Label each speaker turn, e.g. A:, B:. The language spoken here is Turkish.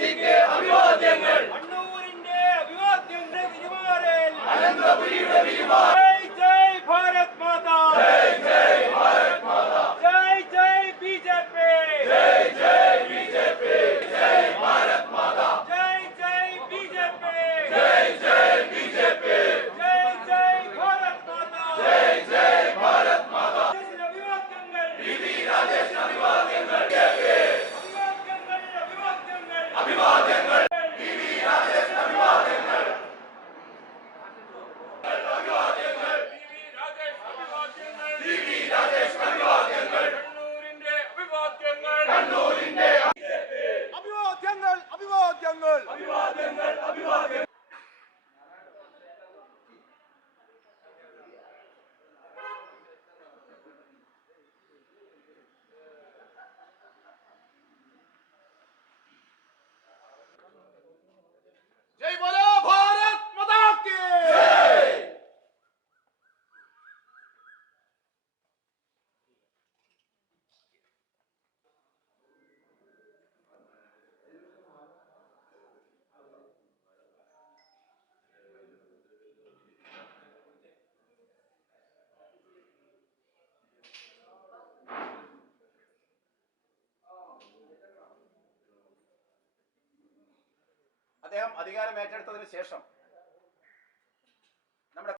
A: ticket.
B: Ceybalı! അദ്ദേഹം അധികാരം ഏറ്റെടുത്തതിന് ശേഷം നമ്മുടെ